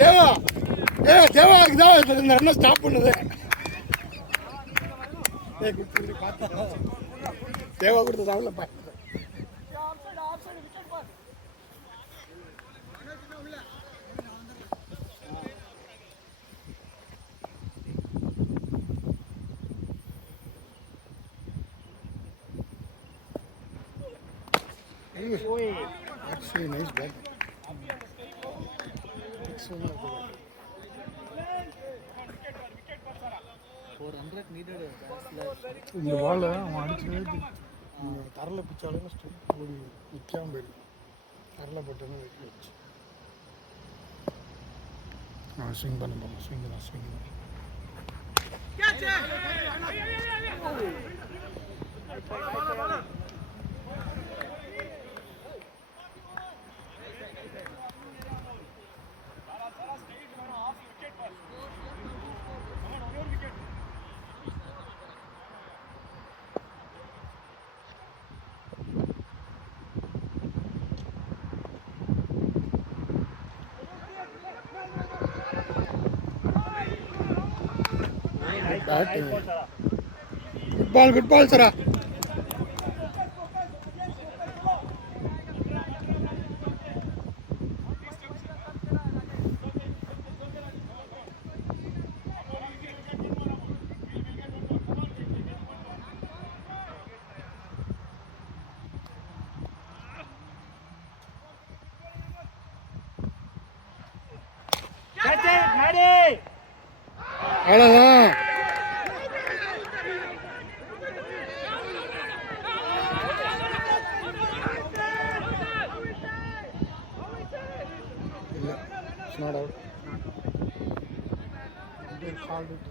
தேவா தேவாவுக்கு தான் இந்த ரன்னை ஸ்டாப் பண்ணுது. தேவா கொடுத்த சாப்பிடல பா. Actually, nice ball. இந்த பால் அவன் அடிச்சு தரல பிச்சாலும் ஓடி நிற்காம போயிடும். தரல பட்டோன்னு வெட்டி வச்சு ஸ்விங் பண்ண போகிறோம். ஸ்விங் தான் குட் பால் சரா. அவ்வளோதான். Not out. They called it.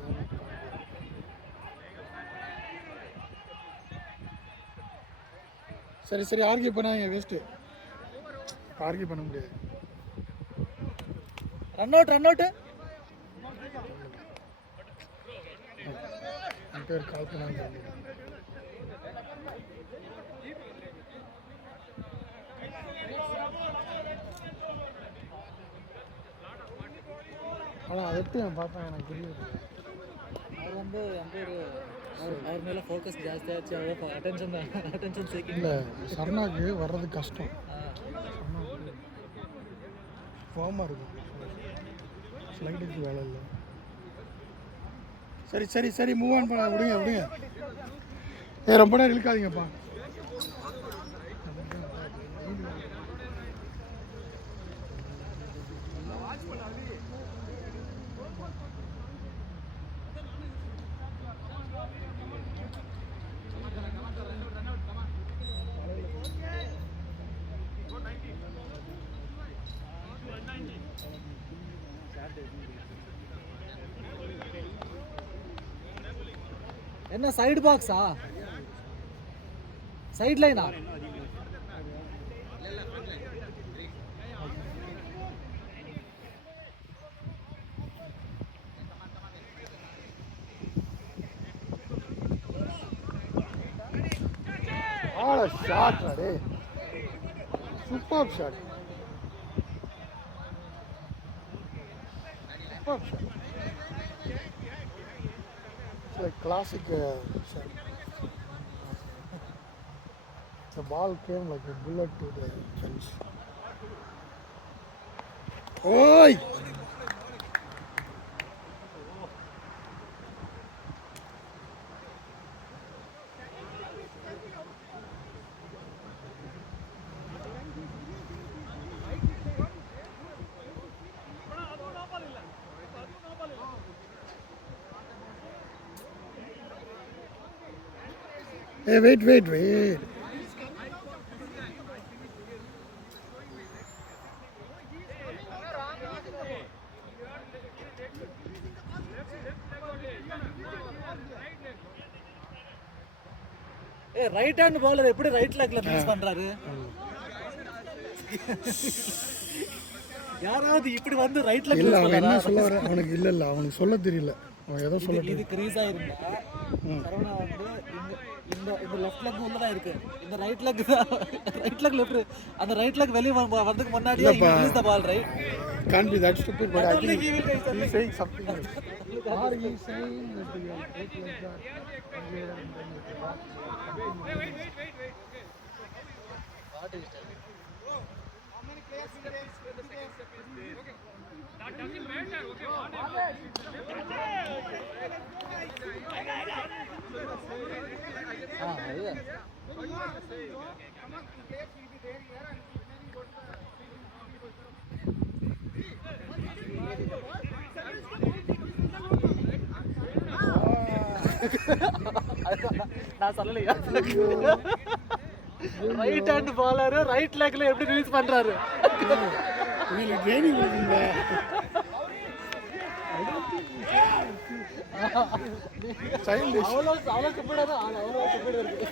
சரி சரி ஆர்கியூ பண்ணாங்க, வேஸ்ட்டு. ஆர்கியூ பண்ண முடியாது. ரன் அவுட் பேர் கால் பண்ணாங்க. ஆனால் அதை எப்படி நான் பார்த்தேன் எனக்கு புரியுது. அவர் வந்து அவர் மேலே ஃபோக்கஸ் ஜாஸ்தியாச்சு. அவர் அட்டென்ஷன் சீக்கிரம் இல்லை. சர்னாக்கு வர்றது கஷ்டம். சர்னாக்கு ஃபார்மாக இருக்கும். ஸ்லைடுக்கு வேலை இல்லை. சரி சரி சரி மூவ் ஆன் பண்ண விடுங்க. ரொம்ப நேரம் இழுக்காதீங்கப்பா. என்ன சைடு பாக்ஸா, சைட் லைனா? What a shot, buddy. Superb shot. Superb shot. It's like classic shot. The ball came like a bullet to the fence. Oi! Hey, wait. Hey, right hand bowler எப்படி right லெக்ல miss பண்றாரு? யாராவது இப்படி வந்து right லெக்ல miss பண்றாரு? என்ன சொல்ல வர அவனுக்கு இல்ல அவனுக்கு சொல்ல தெரியல. அவன் ஏதோ சொல்ல இது கிரீஸா இருந்தா சரவணா வந்து இந்த இந்த லெஃப்ட் லெக் உள்ள தான் இருக்கு. இந்த ரைட் லெக் லெஃப்ட் அந்த ரைட் லெக் வெளிய வரதுக்கு முன்னாடியே release the ball right. Can't be that stupid, but I think he's saying something else. Or he's saying that you are like that. Wait. What is that? How many players in the race for the second step is there? Okay. That doesn't matter. Okay. Yeah. Come on, players will be there here and remaining go to நான் சொல்லலையா right hand பாலர் right லெக்ல எப்படி release பண்றாரு நீங்க training கொடுங்க childish அவ்வளோ கப்படாத அவ்வளோ கப்பட இருக்கு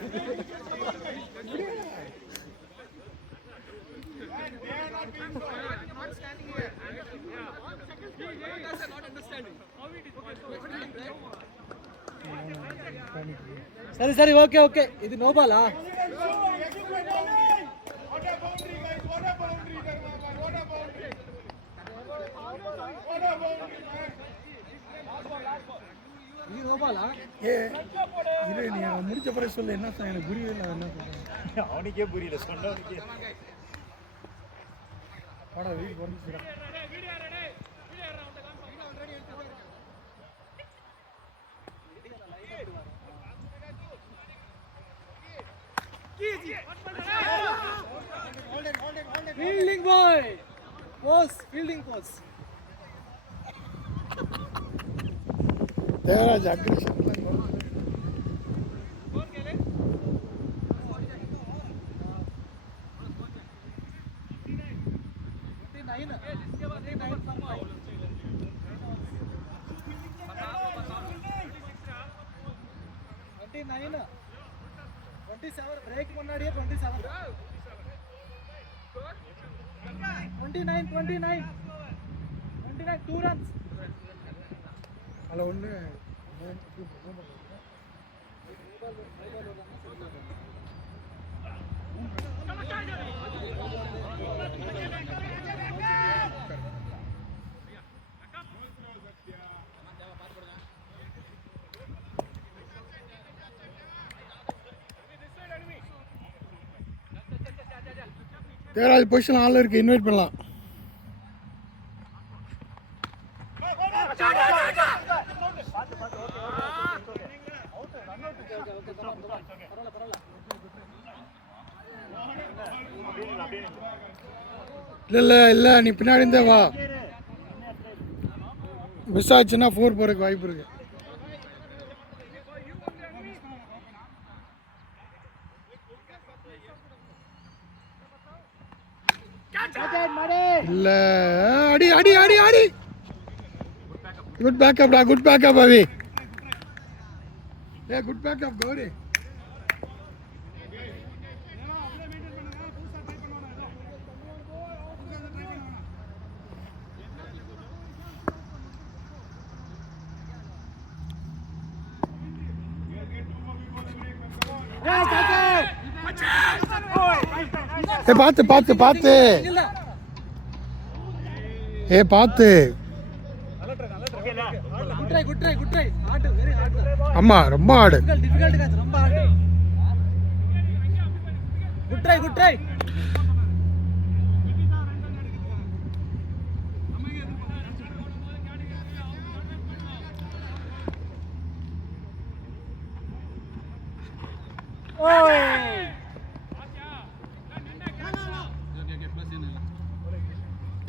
சரி ஓகே இது நோ பாலா இது நோ பாலா இது நீ முடிச்ச பிறகு சொல்லு என்ன சார் எனக்கு புரியவே இல்லை என்ன சொல்றேன் அவனுக்கே புரியல சொன்னவனுக்கே வாடா வீட்டுக்கு வந்துச்சுடா Fielding boy, fielding pose. Devaraj accretion break முன்னாடியே 27 29 2 runs அதில் ஒன்று தேவராஜ் பொசிஷன் ஆள் இருக்கு இன்வைட் பண்ணலாம் இல்லை நீ பின்னாடி இருந்தே வா மிஸ் ஆச்சுன்னா 4 போறதுக்கு வாய்ப்பு இருக்கு இல்ல அடி குட் பேக்கப்டா குட் பேக்கப் அவி குட் பேக்கப் கௌரி பார்த்து பார்த்து good try heart very hard அம்மா ரொம்ப ஹார்ட் டிஃபிகல்ட் கேட்ச் ரொம்ப ஹார்ட் குட் ட்ரை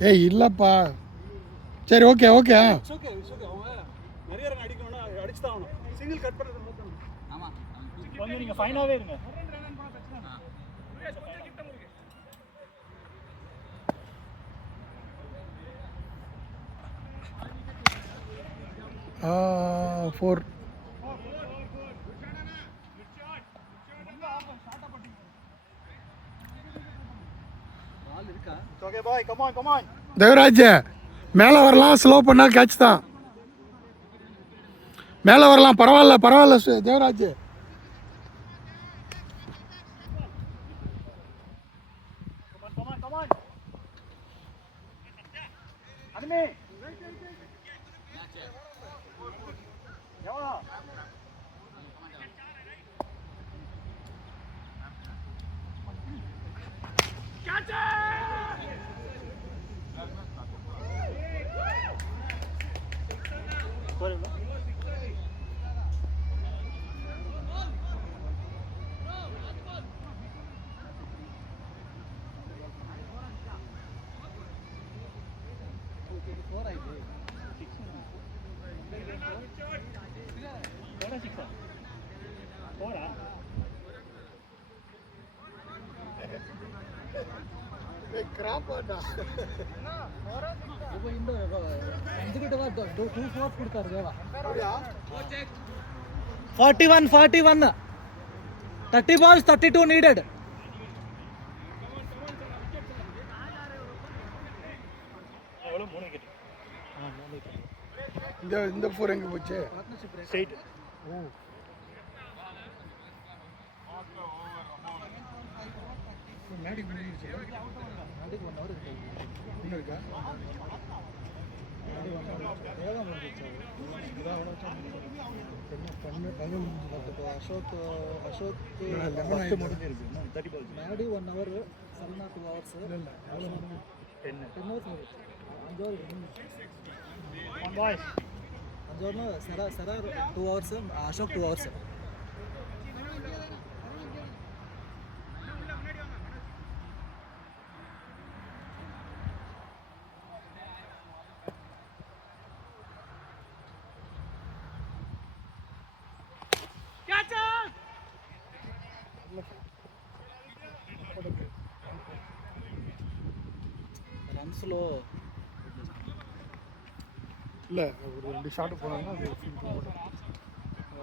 ஏய் இல்லப்பா சரி ஓகே நிறைய ரன் அடிக்கணும்னா அடிச்சு தான் ஆகணும் சிங்கிள் கட் பண்ணுறது நோக்கணும் ஆமாம் கொஞ்சம் நீங்கள் ஃபைனாகவே இருங்க ஃபோர் தேவராஜ் மேலே வரலாம் ஸ்லோ பண்ணால் கேட்ச் தான் மேலே வரலாம் பரவாயில்ல தேவராஜ் அதுமே எவ்வளோ கிராப்பாடா இப்போ இந்த எக்ஸிக்யூட்டிவா 2 ஸ்லாட் கொடுத்தாரு தேவா 41 30 balls 32 needed. இந்த ஃபோர் எங்க போச்சு ஸ்ட்ரைட் ஓ மேடி முடிஞ்சிருச்சு நாளைக்கு 1 hour இருக்கு இன்னும் இருக்கா தேவா முடிஞ்சிச்சு அசோக் ஃபர்ஸ்ட் முடிஞ்சிருக்கு தேர்ட்டி பால்ஸ் மேடி 1 hour சல்னா 2 hours இல்ல அவ்வளோ 10 hours 5 hours one boys 5 hours சரா 2 hours அசோக் 2 hours ரன்ஸ்லோ இல்லை ஒரு 2 ஷாட் போனாங்கன்னா அது ஃபீல் போடும்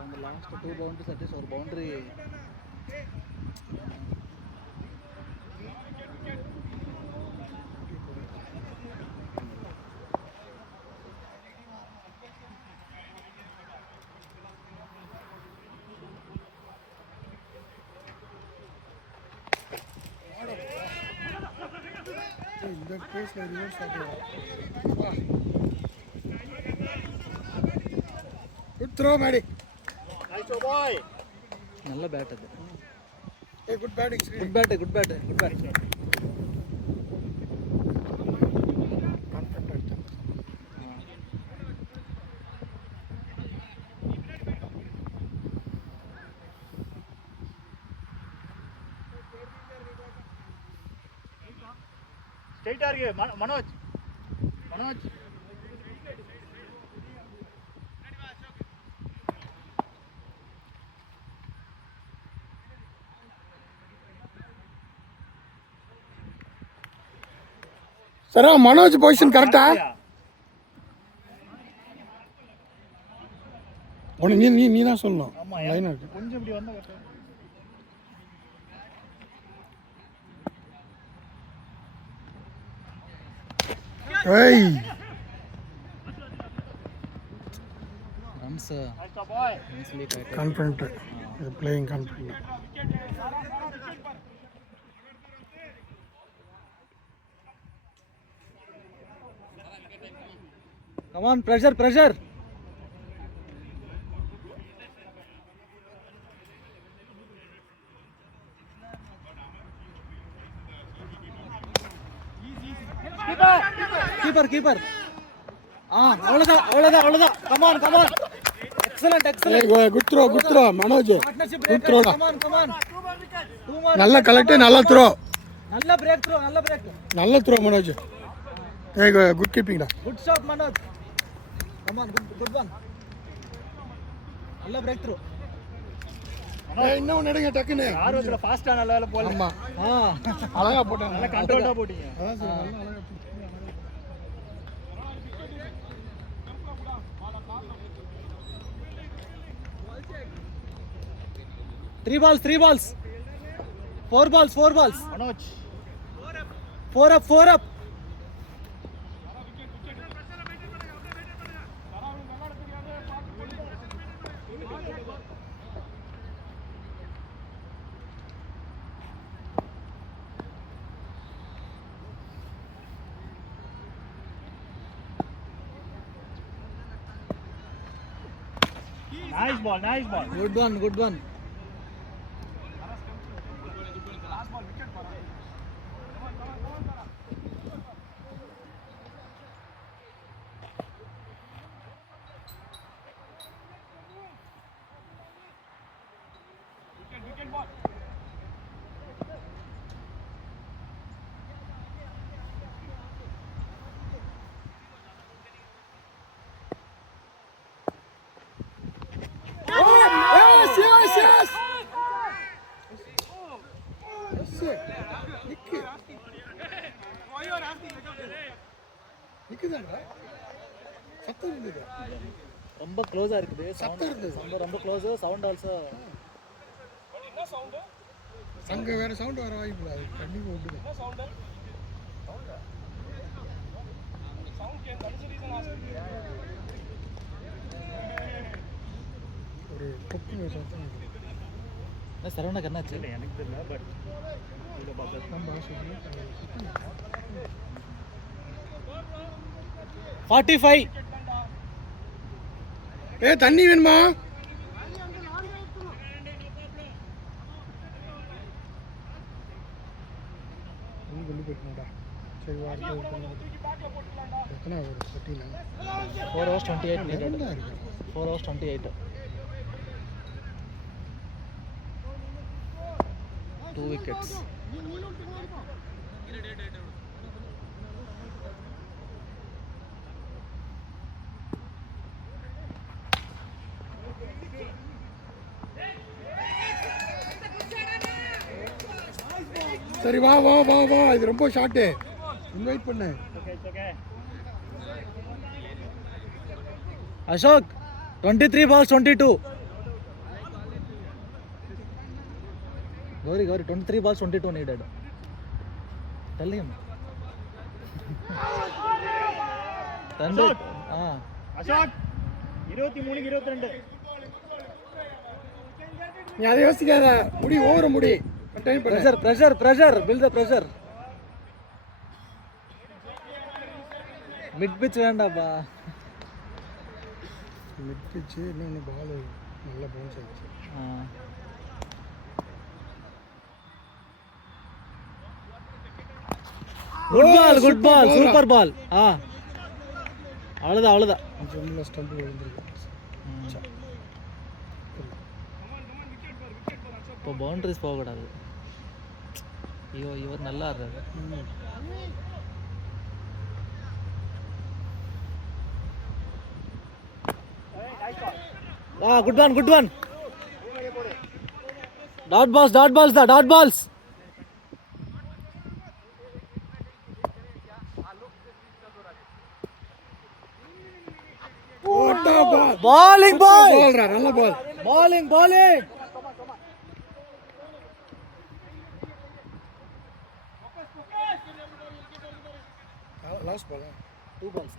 அந்த லாஸ்ட் 2 பவுண்டரிஸ் அட்லீஸ்ட் ஒரு பவுண்டரி இந்த பேஸில் ரிவர்ஸ் ஆகலாம் good throw Maddy nice boy நல்ல பேட் அது a good batting good bat confident ஆயிடுச்சு ஸ்ட்ரைட்டா இருக்கு மனோஜ் சரா மனோஜ் பொசிஷன் கரெக்டா உனக்கு நீ தான் சொல்லணும் ஆமா லைனாக இருக்கு கொஞ்சம் இப்படி வந்தா கரெக்டா ஏய் ரன்ஸ் நைஸ் பாய் லீக் ஆயிட்டு கான்ஃபிடென்ட் இது playing confident come on pressure keeper அவ்வளவுதான் come on excellent good throw Manoj partnership good break த்ரோடா come on 2 more நல்ல கலெக்ட் நல்ல த்ரோ நல்ல break நல்ல த்ரோ மனோஜ் ஏய் good கீப்பிங்டா good shot manoj come on good one நல்ல break through ஏய் இன்னும் நடுங்க டக்குன்னு ஆர்வத்துல ஃபாஸ்டா நல்ல போல ஆமா ஆ அழகா போட்டாங்க நல்ல கண்ட்ரோலா போட்டீங்க அதான் சார் நல்லா அழகா 3 balls 4 balls Manoj 4 up Nice ball, nice ball. Good one, good one. Wicket ball. Yes, yes, yes. நிக்கு நிக்குதாடா சத்தம் இருந்தது ரொம்ப க்ளோஸா இருக்குது. சத்தம் இருந்தது ரொம்ப க்ளோஸ். Sound also. என்ன சவுண்ட்? அங்க வேற சவுண்ட் வர வாய்ப்பு இல்லை. அது கண்டிப்பா விட்டுது. என்ன sound? Sound can that's reason asking. ஒரு டொக்கு சத்தம் வருது. சரவணா கண்ணாச்சு. இல்ல எனக்கு தெரியல பட் இத பாத்து நம்ம ஆசைக்கு 45. தண்ணி வேணுமா? வெளி போயிட்டா சரி எத்தனை ஒரு 4 hours 28 14 needed. தான் இருக்கு. 4 hours 28. 2 wickets. சரி வா வா வா வா இது ரொம்ப ஷார்ட்டு இன்வைட் பண்ணு. Okay Ashok, 23 balls 22. Gauri, 23 balls 22 needed. Tell him. Ashok. Ah. Ashok 23 22. நீ அதை யோசிக்காத. முடி ஓவர முடி டைம் பண்ணு. Pressure. Build the pressure. Mid pitch வேண்டாப்பா. மிட் பிச்சு இன்னொன்று பால் நல்லா பவுன்ஸ் ஆகிடுச்சு. Good ball, super ball. அவ்வளோதான். ஜம்மில் ஸ்டம்பு விழுந்துருக்கு. இப்போ பவுண்டரிஸ் போகக்கூடாது. ஐயோ இவர் நல்லா ஆடுறாரு. Good one. Dot balls. What a ball. Bowling boy. நல்ல பால். Bowling. Last ball 2 balls.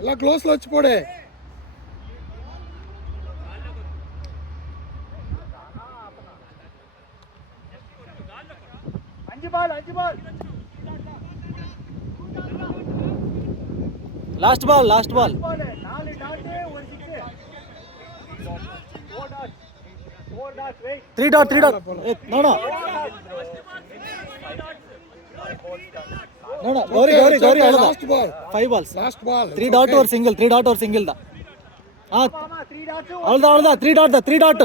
எல்லாம் க்ளோஸ்ல வச்சு போடு. அஞ்சு பால் Last ball. 4 டாட் ஒரு 6. 4 dot wait 3 dot. No. Gauri, அவ்வளோதான். Last ball 5 balls. Last ball 3 dot or single. 3 dot or single தான். ஆமா 3 டாட்ஸ் அவ்வளோதான். 3 dot. 3 dot.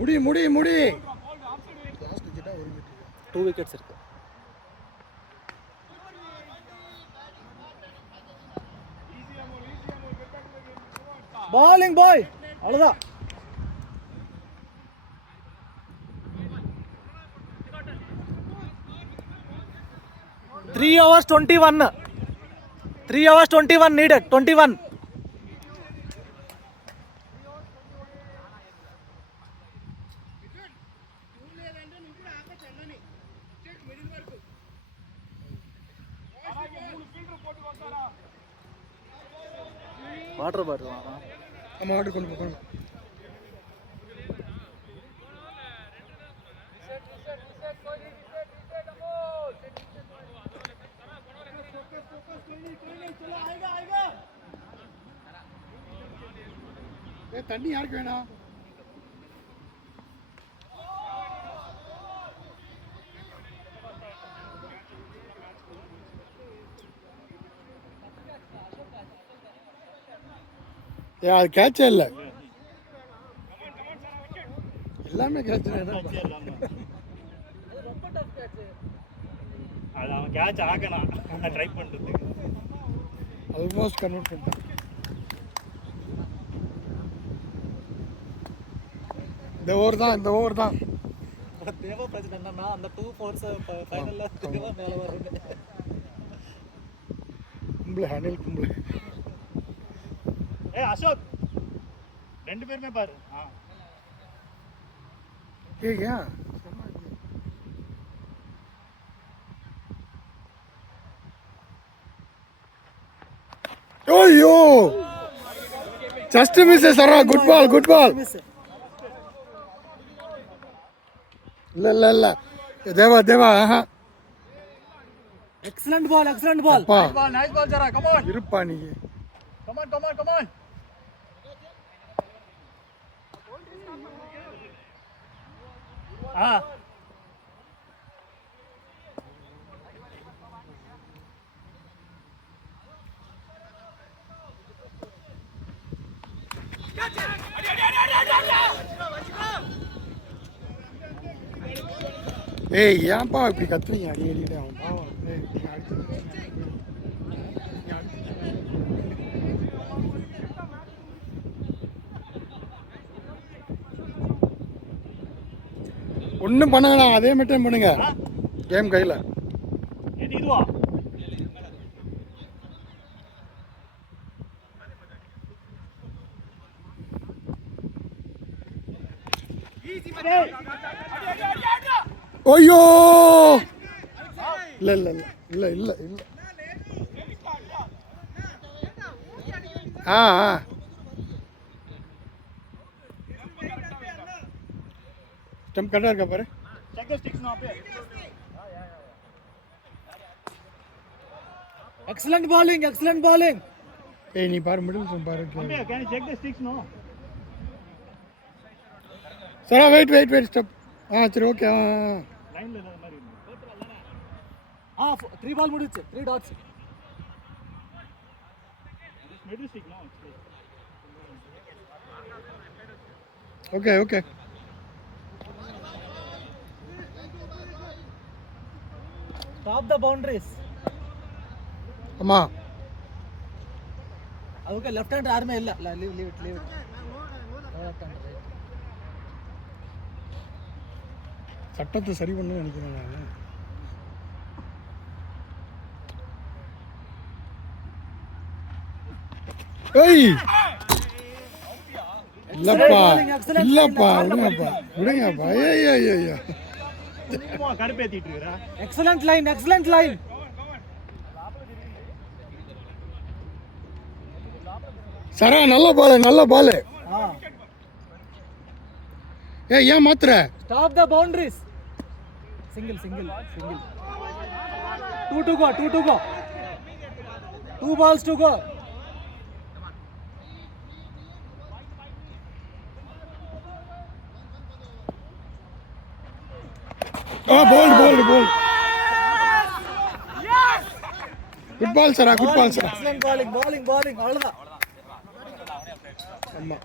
முடி லாஸ்ட் விக்கெட்டா ஒரு விக்கெட். 2 wickets இருக்கு. Bowling boy. அவ்வளோதான். 3 hours 21. 3 hours 21 needed. 21. Water bottle ஆமாம் வாட்டர் கொண்டு போகணும். தண்ணி யாருக்கு வேணாம்? அது கேட்சே இல்லை, எல்லாமே கேட்ச். அது அவன் கேட்ச் ஆகணும் ட்ரை பண்ணுறதுக்கு. ஆல்மோஸ்ட் கன்வெர்ட் பண்ணிட்டான். இந்த ஓவர் தான் தேவா பிரச்சனை என்னன்னா அந்த 2 4s ஃபைனல்ல தேவா மேல வருது. கும்பல ஹேண்டில் கும்பல. அசோக் 2 பேருமே பாரு. ஏய்யா ஓய்யோ just miss Sara. Good ball. இல்ல Deva excellent ball. Nice ball Zara. Come on இருப்பா நீ. கம் ஆன் ஏய் ஏன்பா இப்படி கத்துறீங்க அடிக்கடி? அவன் பாவம். ஒன்றும் பண்ண வேணாம், அதே மட்டும் பண்ணுங்க. கேம் கையில். இதுவா ஐயோ இல்ல ஸ்டம்ப் கரெக்டாக இருக்கா பாரு. செக் தி ஸ்டிக்ஸ் நோ பே. Excellent bowling. ஏய் நீ பாரு, மிடில் ஸ்டம்ப் பாரு. Can you check the sticks no? Sara wait step. சரி ஓகே. லைன்ல இல்லாத மாதிரி 3 பால் முடிச்சு, 3 dots. Middle stick no. Okay top the boundaries. ஆமா அதுக்கு லெஃப்ட் ஹேண்ட் யாருமே இல்ல. Leave it. Left hand right. சட்டத்தை சரி பண்ண நினைக்கிறேன் நான். ஏய் இல்லப்பா விடுங்கப்பா. ஐயோ கடுப்பேத்திட்டு இருக்கா. Excellent line. சரா நல்ல பால். ஏன் மாத்துற? Stop the boundaries. Single 2 to go. 2 balls to go. Ball. Good ball, Sara. Excellent bowling. அவ்வளவுதான். ஆமா.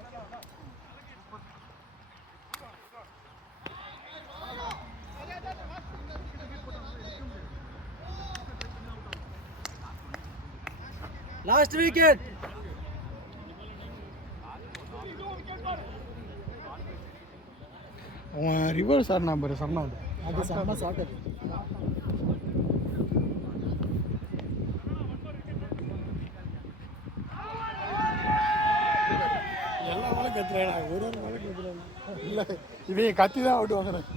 Last wicket. அவன் ரிவர்ஸ் ஆர் நம்பர் சம்மா. அது செம்ம ஷாட் அது. எல்லா பாலும் கத்துறாடா, ஒரு பாலும் கத்துறாங்க. இல்ல இவங்க கத்தி தான் அவுட் வாங்குறாங்க.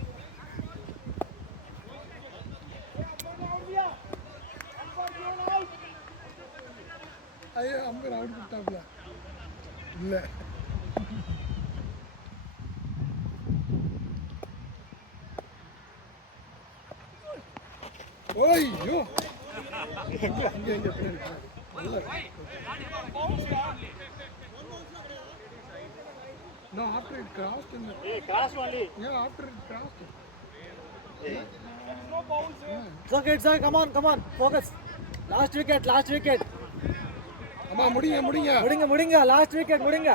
ஐயோ அம்பர் அவுட் கொடுத்தாப்ல. இல்லை. ஓய்யோ அங்கே எங்கே No, after it crossed in the... cross only. Yeah, after it crossed. No fouls. It's okay, come on, focus. Last wicket. அம்மா முடிங்க. முடிங்க, last wicket, முடிங்க.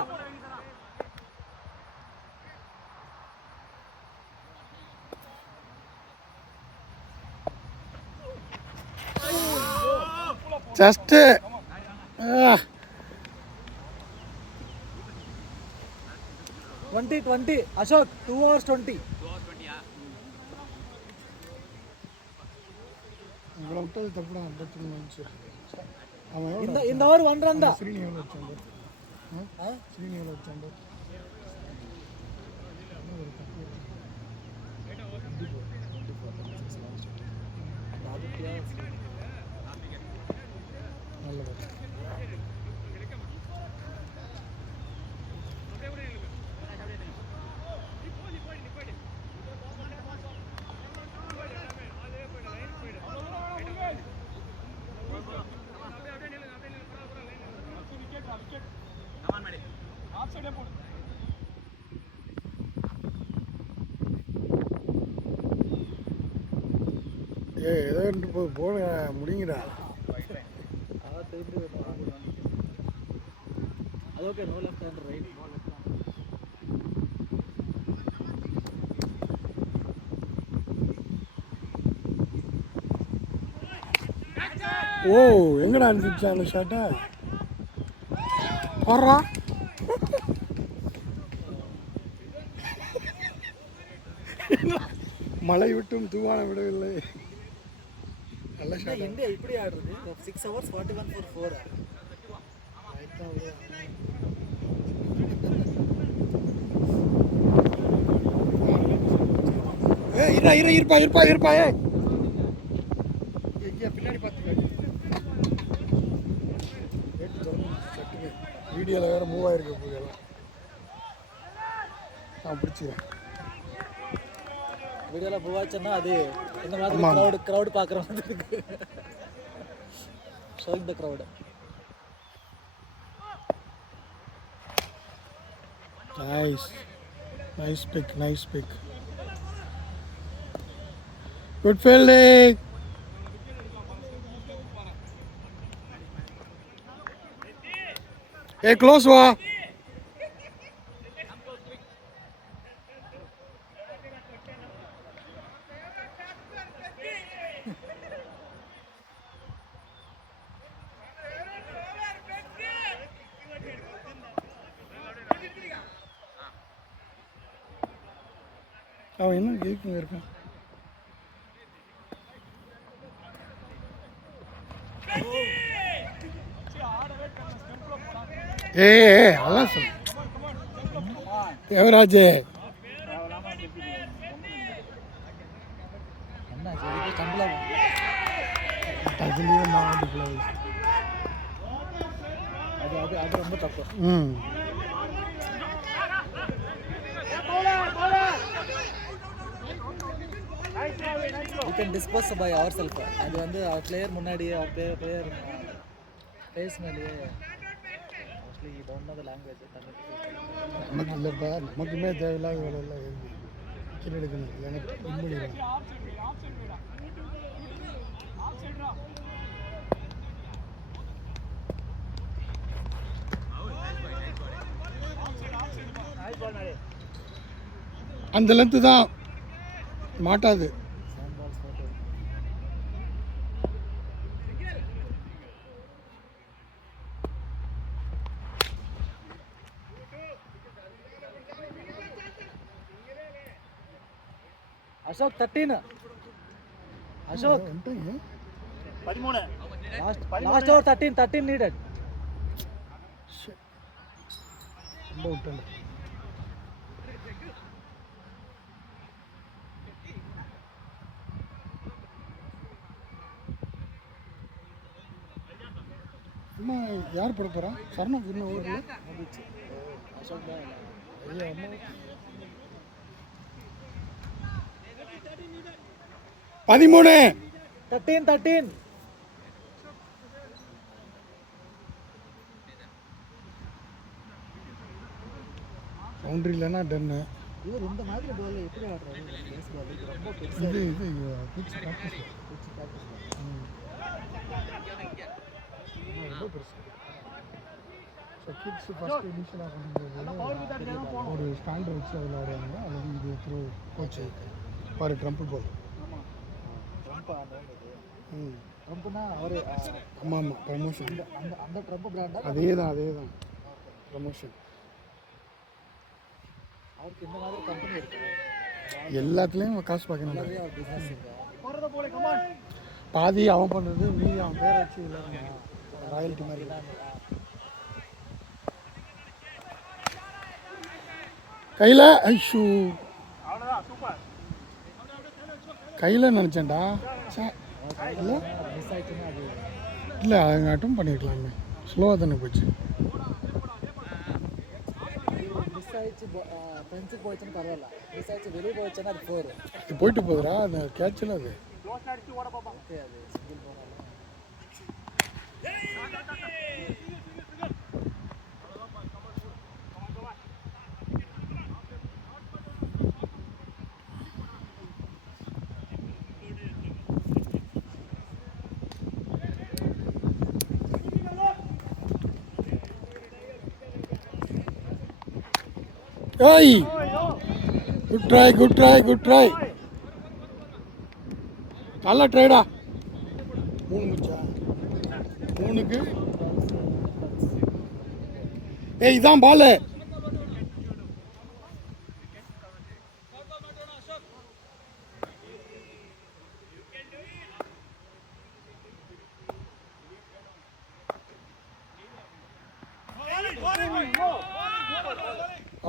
Just 20, Ashok, 2 hours 20. இவ்வளோ விட்டது தப்புடா. 53 நிமிஷம். அவன் இந்த ஓவர் 1 run தான். ஸ்ரீனி எவ்வளோ வச்சாண்டு? ஸ்ரீனி எவ்வளோ வச்சாண்டு? நல்லது. ஏதோ போட முடியுங்கடா. Okay, no left hand, right, no left hand. ஓ எங்கடா அனுப்பிச்சா அந்த ஷாட்டை? போடுறா. மழை விட்டும் தூவானம் விடவில்லை. நல்ல ஷாட். இந்தியா இப்படி ஆடுறது 6 hours 41 for 4. இருப்பா. பின்னாடி பார்த்துக்க. வீடியோவில் வேற மூவ் ஆகிருக்க போதெல்லாம் நான் பிடிச்சிக்கிறேன். வீடியோவில் போவாச்சுன்னா அது இந்த மாதிரி crowd பார்க்குற மாதிரி இருக்கு. Showing the crowd. Nice pick. Good fielding. Hey, close va. அவன் என்ன கேட்குங்க இருக்கான். அதான் சொல் தேவராஜ் அது ரொம்ப தப்பு. We can dispose by ourselves. அது வந்து பிளேயர் முன்னாடி பிளேயர் ஃபேஸ் மேலேயே mostly don't know the language Tamil. நமக்கு இல்லைப்பா, நமக்குமே தேவையில்லாத வேலையெல்லாம் எழுதி கீழே எடுக்கணும். எனக்கு பண்ணிடுவேன். அந்த லென்த்து தான் மாட்டாது. Ashok 13. Ashok 13. Last over 13 needed. ரொம்ப விட்டேன். அம்மா யார் போட போகிறா? சரணா இன்னும் ஓவரில் அசோக் தான் ஐயா அம்மா 13 13 பவுண்டரி இல்லைன்னா டன்னு. இவர் இந்த மாதிரி பால் எப்படி ஆடுறாரு பேஸ் பால் ரொம்ப பெருசா இது பிச் ப்ராக்டிஸ் ரொம்ப பெருசு. ஸோ கிட்ஸ் ஃபஸ்ட்டு இனிஷியலாக பண்ணும்போது ஒரு ஸ்டாண்டர்ட் வச்சு அதில் ஆடுவாங்க. அல்லது இது த்ரூ கோச்சு பாரு ட்ரம்ப் பால். ட்ரம்ப் ஆடுறது ம் ட்ரம்ப்னா அவர் ஆமாம் ஆமாம் ப்ரமோஷன். அந்த அந்த ட்ரம்ப் பிராண்டா அதே தான் ப்ரமோஷன். அவருக்கு இந்த மாதிரி கம்பெனி இருக்கு எல்லாத்துலேயும் காசு பார்க்கணும். நிறைய ஒரு பிஸ்னஸ் இருக்கு பாதி அவன் பண்ணுறது, மீதி அவன் பேரை வச்சு விளையாடுறான். ராயல்ட்டி மாதிரி தான். கையில் ஐஷூ கையில் நினச்சேன்டா. இல்லை மிஸ் ஆயிடுச்சுன்னா அது இல்லை அவங்க அட்டம் பண்ணியிருக்கலாமே. ஸ்லோவாக தானே போச்சு. மிஸ் ஆயிடுச்சு ஃப்ரெண்ட்ஸுக்கு போயிடுச்சுன்னு பரவாயில்ல. மிஸ் ஆயிடுச்சு வெளியே போயிடுச்சுன்னா அது 4 இது போயிட்டு போகுதுடா அந்த கேட்சில். அது ஓகே அது சிங்கிள் போனாலும் ஏய் குட் ட்ரை. நல்லா ட்ரைடா. 3 முடிச்சா 3க்கு. ஏய் இதான் பால்.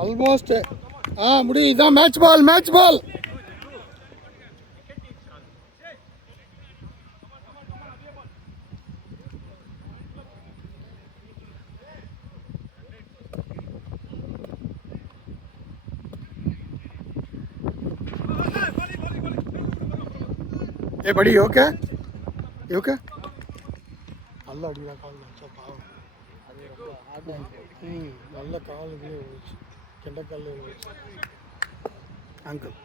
ஆல்மோஸ்ட் முடியும். இதான் மேட்ச் பால். ஏ படி ஓகே நல்லா அடிக்கிறா. கால் வச்சா பாவம். அது ரொம்ப ஹார்டாக இருக்குது நல்ல கால் இதுலேயே விழுச்சு. கெண்டைக்காலில் விழுச்சு. அங்கிள்